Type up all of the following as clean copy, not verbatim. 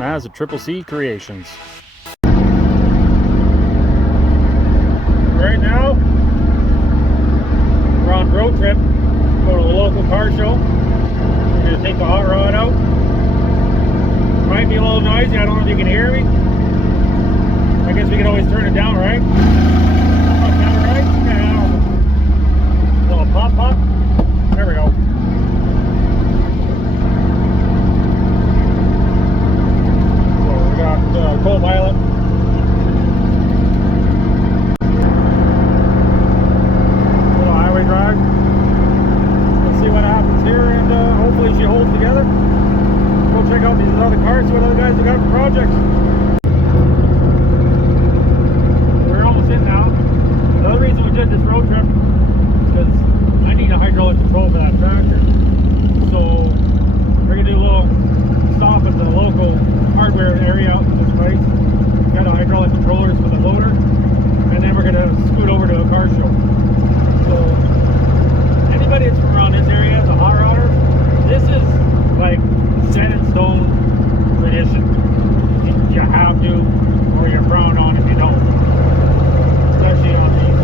Maz at Triple C Creations. Right now, we're on road trip. Go to the local car show. We're going to take the hot rod out. Might be a little noisy. I don't know if you can hear me. I guess we can always turn it down, right? Up, down, right? Yeah. A little pop, pop. There we go. So we got co-pilot. Little highway drive. Let's see what happens here, and hopefully she holds together. Go check out these other cars, see what other guys have got for projects. We're almost in now. The other reason we did this road trip is because I need a hydraulic control for that tractor. So we're gonna do a little stop at the local hardware area out in this place. Got a hydraulic controllers for the loader, and then we're gonna scoot over to a car show. So anybody that's from around this area, the hot rodder, this is like set in stone tradition. You have to, or you're frowned on if you don't. Especially on these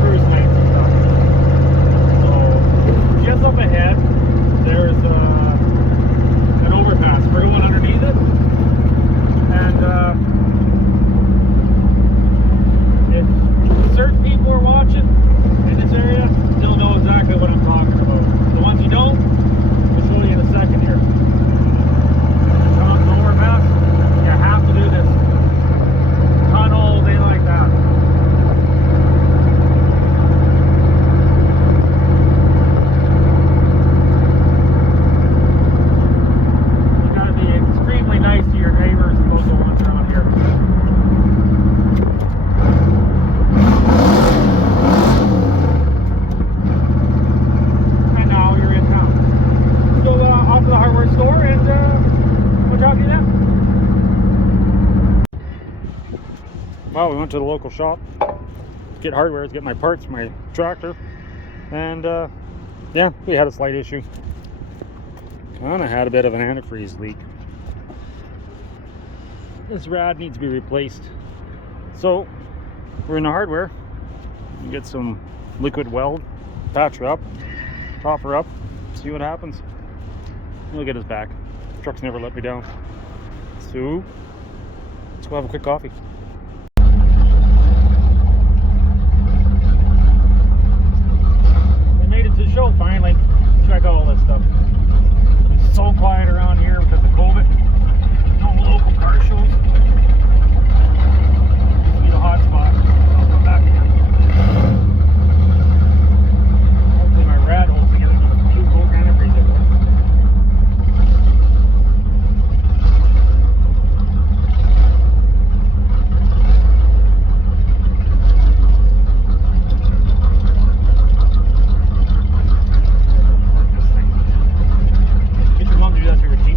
cruise nights and stuff. So just up ahead, there's an overpass. We're going underneath it, and if certain people are watching in this area, they'll know exactly what I'm talking about. The ones you don't, I'll show you in a second here. Come overpass, you have to do this. Tunnels, they like that. You gotta be extremely nice to your neighbors and those ones around here. And now you're in town. So off to the hardware store, and we'll talk to you then. Well, we went to the local shop, get hardware, get my parts for my tractor, and yeah, we had a slight issue. Kind of had a bit of an antifreeze leak. This rad needs to be replaced. So we're in the hardware. You get some liquid weld, patch her up, top her up, see what happens. Look at his back. Truck's never let me down. So let's go have a quick coffee. We made it to the show finally. Check out all this stuff. It's so quiet around here because of COVID. No local car shows. This will be a hot spot. I'll come back again. Hopefully my rad holds together. Two cold antifreeze everywhere. Get your mom to do that for your team.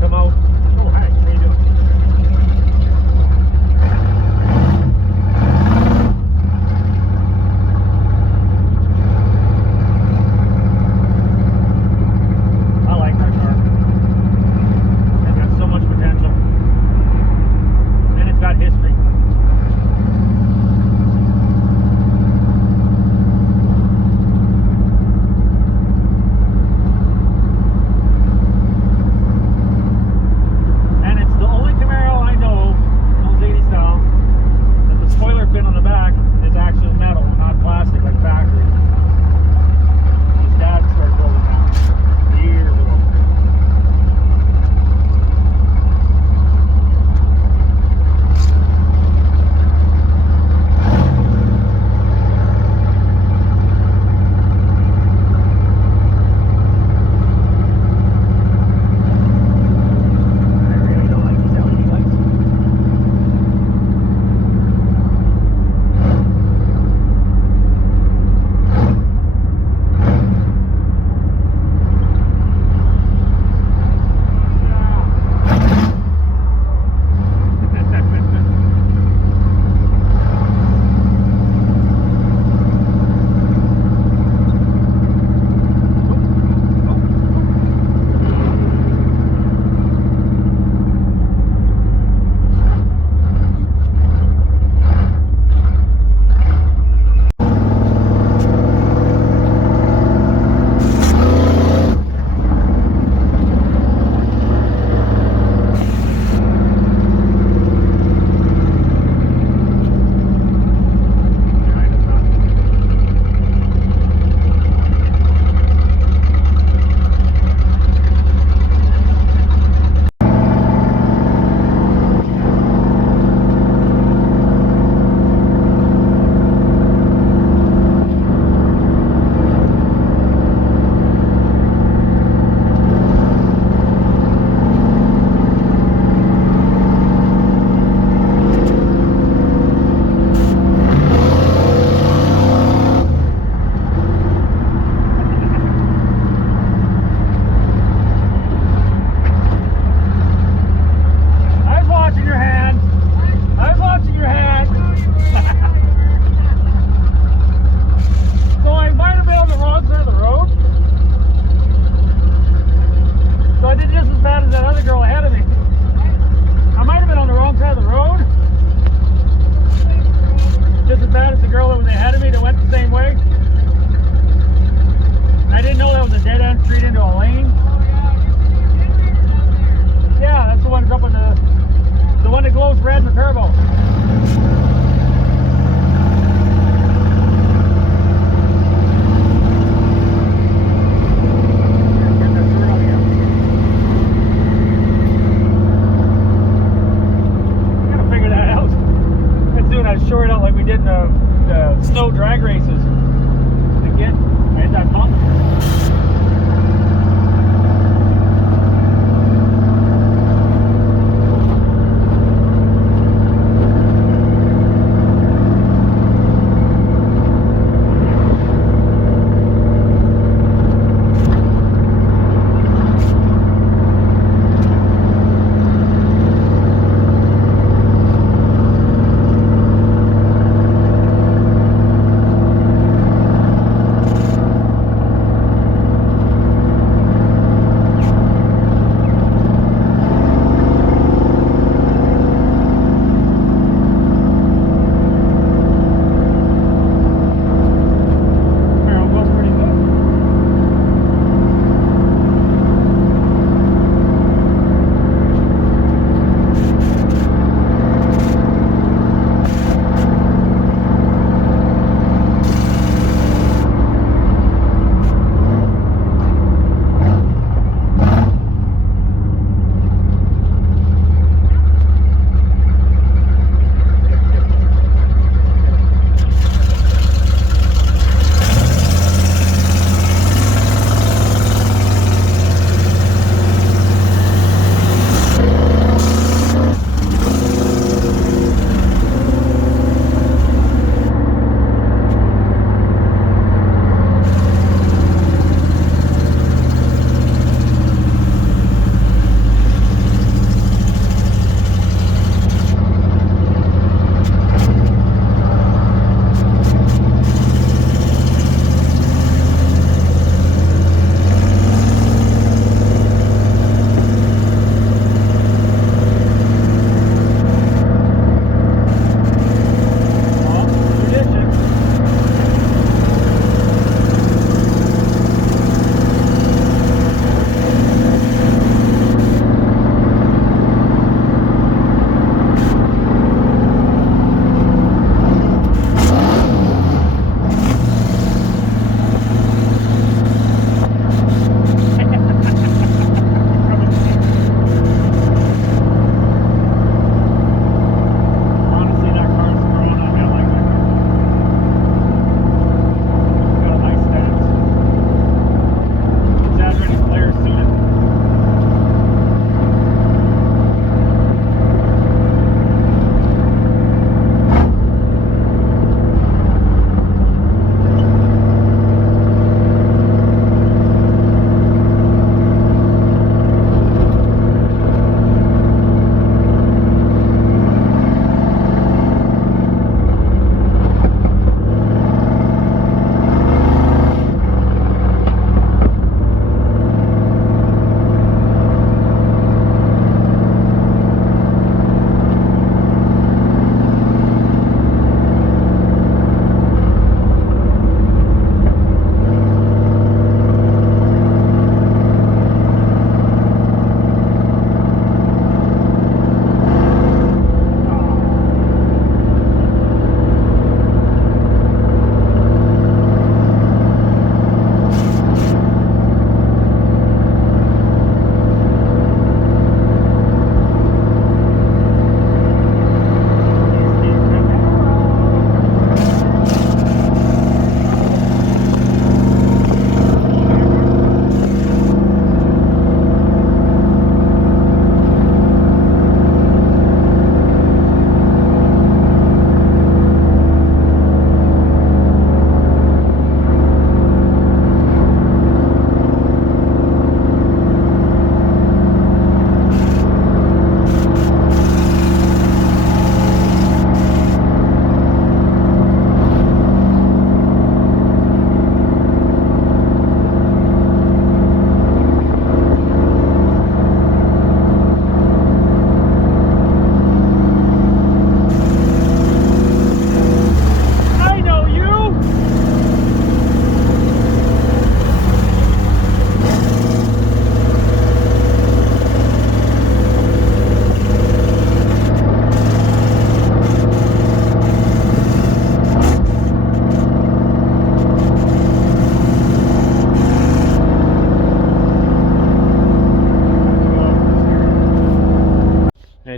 come out. Oh, hi, how you doing? I like that car. It's got so much potential. And it's got history.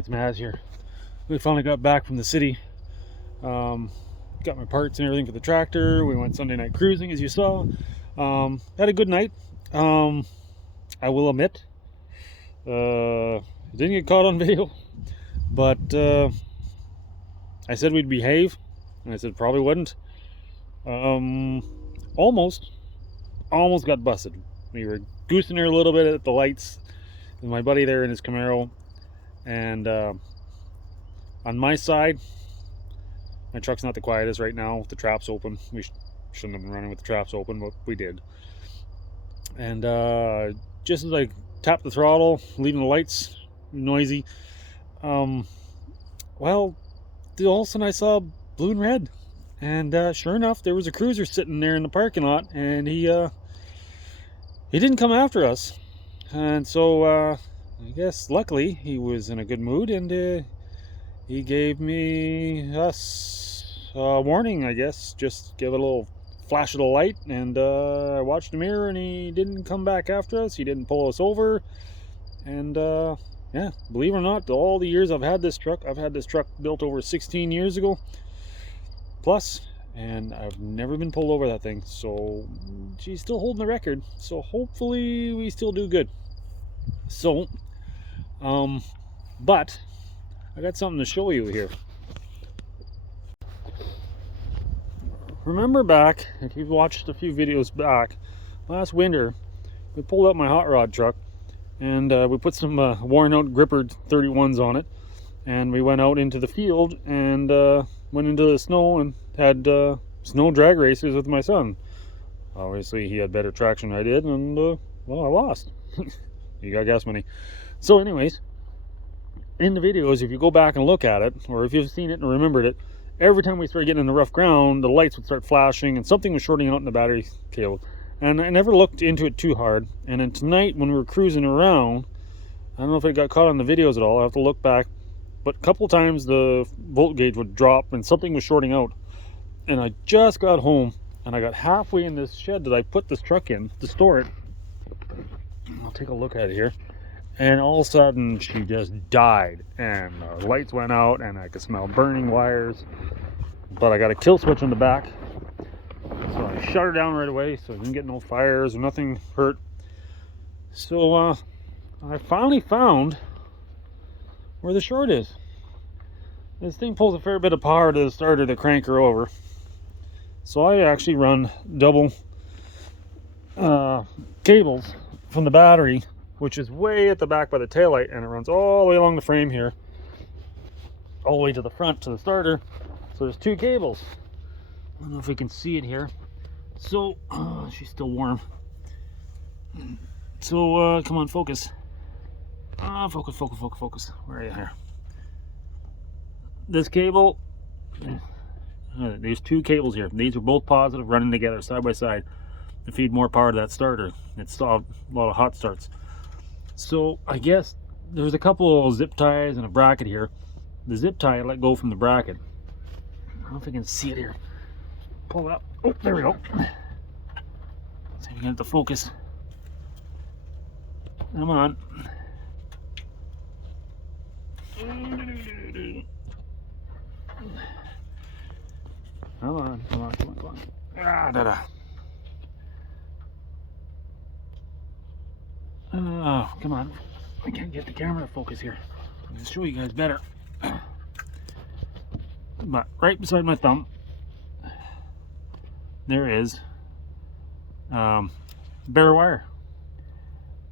tonight's Maz here. We finally got back from the city. Got my parts and everything for the tractor. We went Sunday night cruising, as you saw. Had a good night. I will admit, didn't get caught on video, but I said we'd behave, and I said probably wouldn't. Almost got busted. We were goosing her a little bit at the lights with my buddy there in his Camaro, and on my side, my truck's not the quietest right now with the traps open. We shouldn't have been running with the traps open, but we did. And just as I tapped the throttle, leaving the lights noisy, well, all of a sudden I saw blue and red. And sure enough, there was a cruiser sitting there in the parking lot, and he didn't come after us. And so I guess luckily he was in a good mood, and he gave us a warning, I guess. Just give it a little flash of the light, and I watched the mirror, and he didn't come back after us. He didn't pull us over. And yeah, believe it or not, all the years I've had this truck built over 16 years ago plus, and I've never been pulled over that thing. So she's still holding the record, so hopefully we still do good. So but I got something to show you here. Remember back, if you've watched a few videos back, last winter we pulled up my hot rod truck, and we put some worn out gripper 31s on it, and we went out into the field and went into the snow and had snow drag races with my son. Obviously he had better traction than I did, and well, I lost. You got gas money. So anyways, in the videos, if you go back and look at it, or if you've seen it and remembered it, every time we started getting in the rough ground, the lights would start flashing and something was shorting out in the battery cable. And I never looked into it too hard. And then tonight when we were cruising around, I don't know if it got caught on the videos at all, I have to look back, but a couple times the volt gauge would drop and something was shorting out. And I just got home, and I got halfway in this shed that I put this truck in to store it. I'll take a look at it here. And all of a sudden she just died, and the lights went out, and I could smell burning wires. But I got a kill switch on the back, so I shut her down right away so I didn't get no fires or nothing hurt. So I finally found where the short is. This thing pulls a fair bit of power to the starter to crank her over. So I actually run double cables from the battery, which is way at the back by the taillight, and it runs all the way along the frame here, all the way to the front to the starter. So there's two cables. I don't know if we can see it here. So she's still warm. So come on, focus. Focus. Where are you here? This cable, there's two cables here. These are both positive, running together side by side to feed more power to that starter. It's a lot of hot starts. So I guess there's a couple of zip ties and a bracket here. The zip tie I let go from the bracket. I don't know if you can see it here. Pull it up. Oh, there we go. See if we can get the focus. Come on. Come on. Oh, come on. I can't get the camera to focus here. I'll show you guys better. But right beside my thumb, there is bare wire.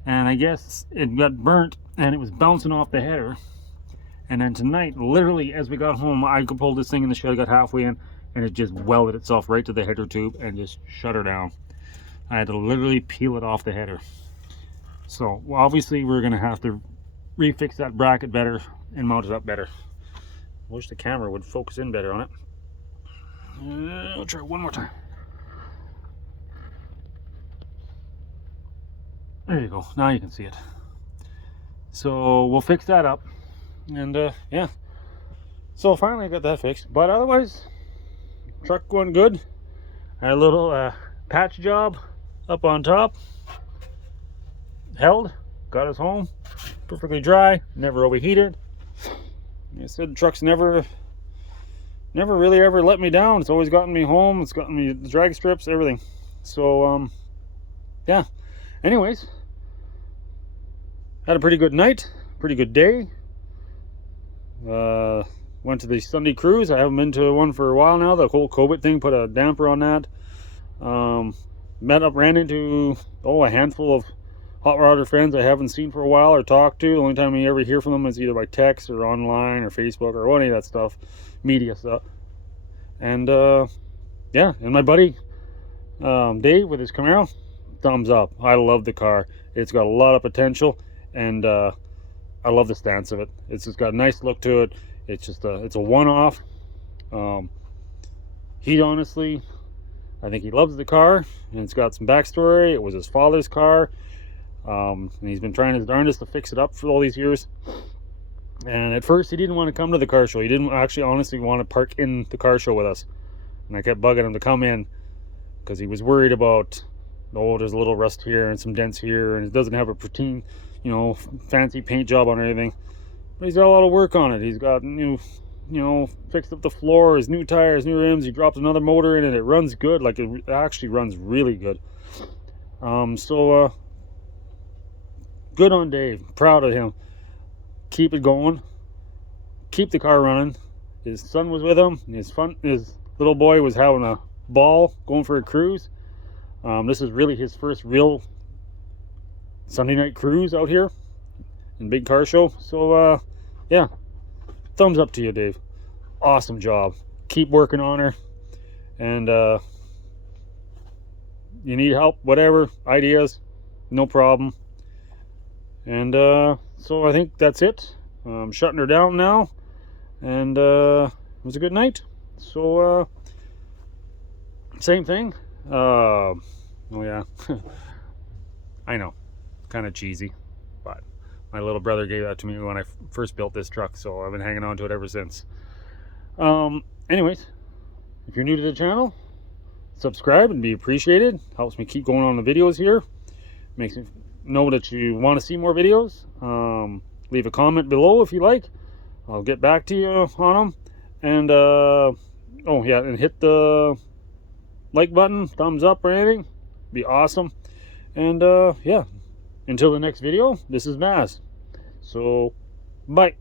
And I guess it got burnt and it was bouncing off the header. And then tonight, literally as we got home, I could pull this thing in the shed, got halfway in, and it just welded itself right to the header tube and just shut her down. I had to literally peel it off the header. So well, obviously we're gonna have to refix that bracket better and mount it up better. Wish the camera would focus in better on it. I'll try one more time. There you go, now you can see it. So we'll fix that up, and yeah, so finally I got that fixed. But otherwise, truck going good. I had a little patch job up on top, held, got us home perfectly dry, never overheated. Like I said, the truck's never really ever let me down. It's always gotten me home. It's gotten me the drag strips, everything. So yeah. Anyways, had a pretty good night, pretty good day. Went to the Sunday cruise. I haven't been to one for a while now. The whole COVID thing put a damper on that. Ran into a handful of hot rodder friends I haven't seen for a while or talked to. The only time we ever hear from them is either by text or online or Facebook or any of that stuff, media stuff. And yeah, and my buddy Dave with his Camaro, thumbs up. I love the car. It's got a lot of potential, and I love the stance of it. It's just got a nice look to it. It's just it's a one-off. He honestly, I think he loves the car, and it's got some backstory. It was his father's car, and he's been trying his darndest to fix it up for all these years. And at first he didn't want to come to the car show. He didn't actually honestly want to park in the car show with us, and I kept bugging him to come in because he was worried about, oh, there's a little rust here and some dents here, and it doesn't have a pristine, fancy paint job on anything. But he's got a lot of work on it. He's got new, fixed up the floors, new tires, new rims. He dropped another motor in it. It runs good. Like, it actually runs really good. So good on Dave. Proud of him. Keep it going. Keep the car running. His son was with him. His little boy was having a ball going for a cruise. This is really his first real Sunday night cruise out here in big car show. So yeah, thumbs up to you, Dave. Awesome job. Keep working on her, and you need help, whatever, ideas, no problem. And so I think that's it. I'm shutting her down now, and it was a good night. So same thing. Oh yeah. I know, kind of cheesy, but my little brother gave that to me when I first built this truck, so I've been hanging on to it ever since. Anyways, if you're new to the channel, subscribe and be appreciated. Helps me keep going on the videos here. Makes me know that you want to see more videos. Leave a comment below if you like. I'll get back to you on them. And oh yeah, and hit the like button, thumbs up or anything. Be awesome. And yeah, until the next video, this is Maz. So bye.